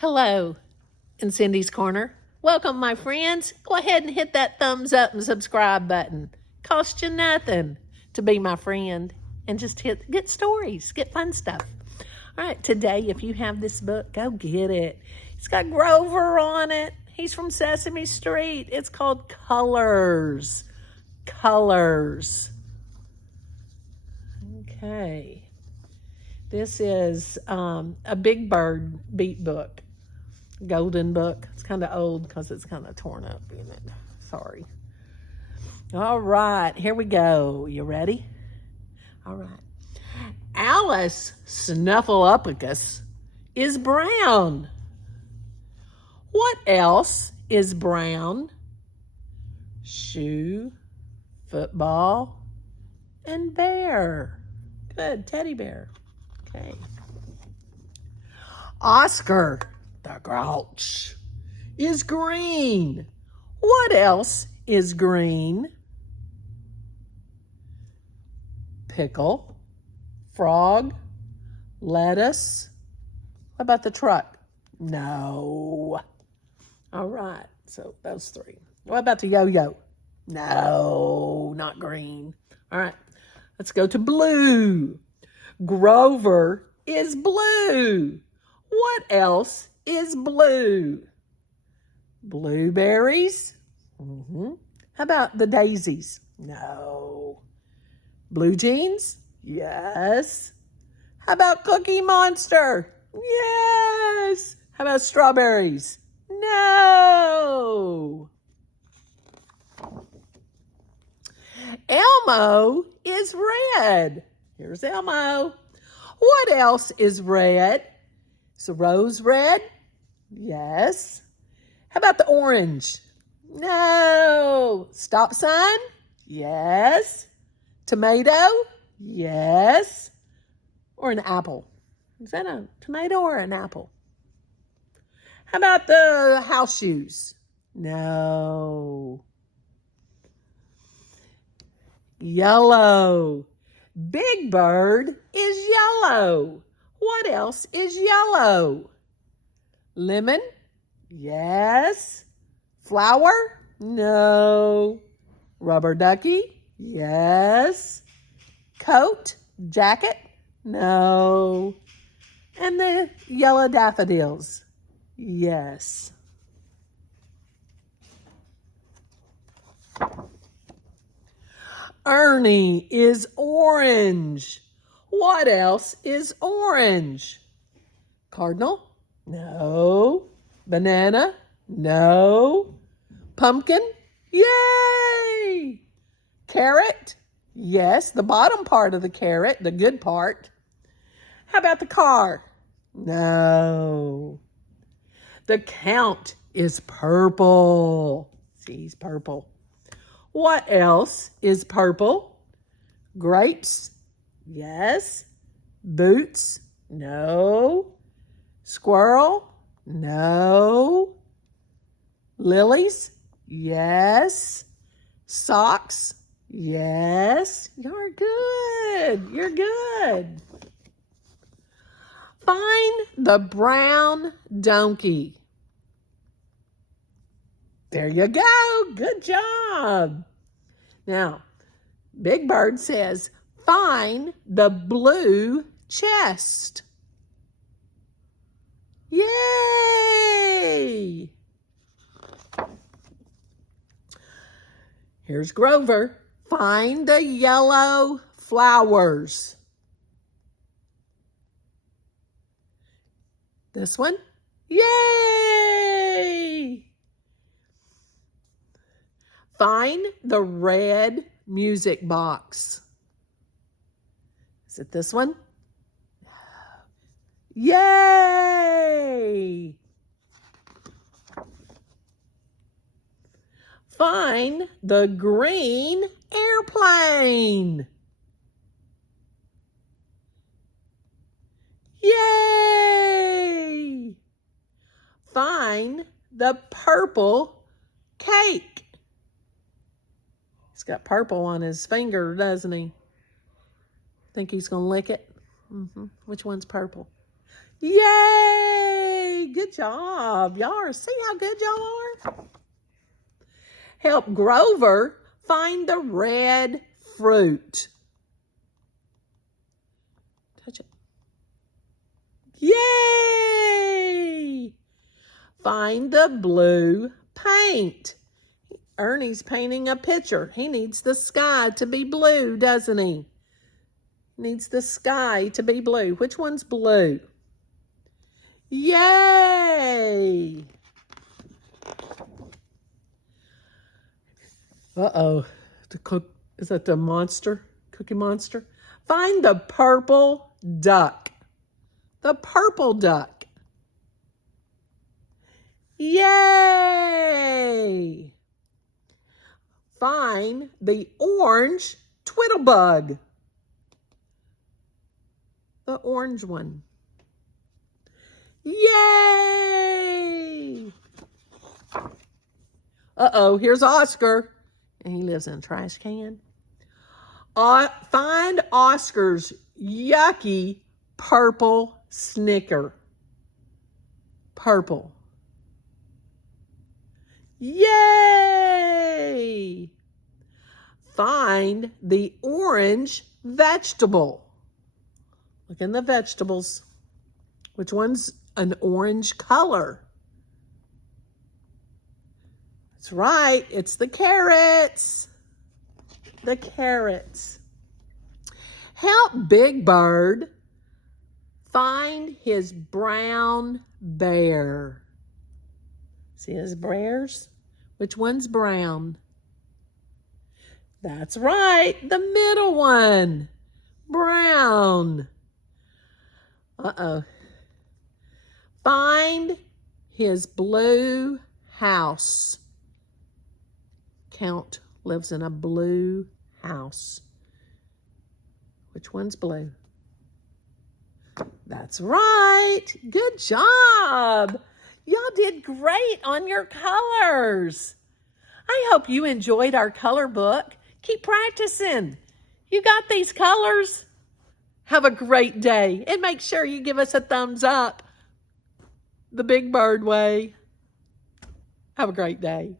Hello, in Cindy's Corner. Welcome, my friends. Go ahead and hit that thumbs up and subscribe button. Cost you nothing to be my friend and just get stories, get fun stuff. All right, today, if you have this book, go get it. It's got Grover on it. He's from Sesame Street. It's called Colors. Colors. Okay. This is a Big Bird beat book. Golden book. It's kind of old because it's kind of torn up, isn't it? Sorry. All right, here we go. You ready? All right. Alice Snuffleupagus is brown. What else is brown? Shoe, football, and bear. Good, teddy bear. Okay. Oscar the Grouch is green. What else is green? Pickle, frog, lettuce. What about the truck? No. All right, so those three. What about the yo-yo? No, not green. All right, let's go to blue. Grover is blue. What else is blue? Blueberries? How about the daisies? No. Blue jeans? Yes. How about Cookie Monster? Yes. How about strawberries? No. Elmo is red. Here's Elmo. What else is red? Is the rose red? Yes. How about the orange? No. Stop sign? Yes. Tomato? Yes. Or an apple? Is that a tomato or an apple? How about the house shoes? No. Yellow. Big Bird is yellow. What else is yellow? Lemon? Yes. Flower? No. Rubber ducky? Yes. Coat? Jacket? No. And the yellow daffodils? Yes. Ernie is orange. What else is orange? Cardinal? No. Banana? No. Pumpkin? Yay! Carrot? Yes, the bottom part of the carrot, the good part. How about the car? No. The Count is purple. See, he's purple. What else is purple? Grapes? Yes. Boots? No. Squirrel? No. Lilies? Yes. Socks? Yes. You're good. You're good. Find the brown donkey. There you go. Good job. Now, Big Bird says, find the blue chest. Yay! Here's Grover. Find the yellow flowers. This one? Yay! Find the red music box. Is it this one? Yay! Find the green airplane. Yay! Find the purple cake. He's got purple on his finger, doesn't he? Think he's going to lick it? Which one's purple? Yay! Good Good job. See how good y'all are? Help Grover find the red fruit. Touch it. Yay! Find the blue paint. Ernie's painting a picture. He needs the sky to be blue, doesn't he? Needs the sky to be blue. Which one's blue? Yay! Uh-oh. Is that the monster? Cookie Monster? Find the purple duck. The purple duck. Yay! Find the orange twittlebug. The orange one. Yay! Uh-oh, here's Oscar. And he lives in a trash can. Find Oscar's yucky purple Snicker. Purple. Yay! Find the orange vegetable. Look in the vegetables. Which one's an orange color? That's right, it's the carrots. The carrots. Help Big Bird find his brown bear. See his bears? Which one's brown? That's right, the middle one. Brown. Uh-oh. Find his blue house. Count lives in a blue house. Which one's blue? That's right. Good job. Y'all did great on your colors. I hope you enjoyed our color book. Keep practicing. You got these colors? Have a great day. And make sure you give us a thumbs up the Big Bird way. Have a great day.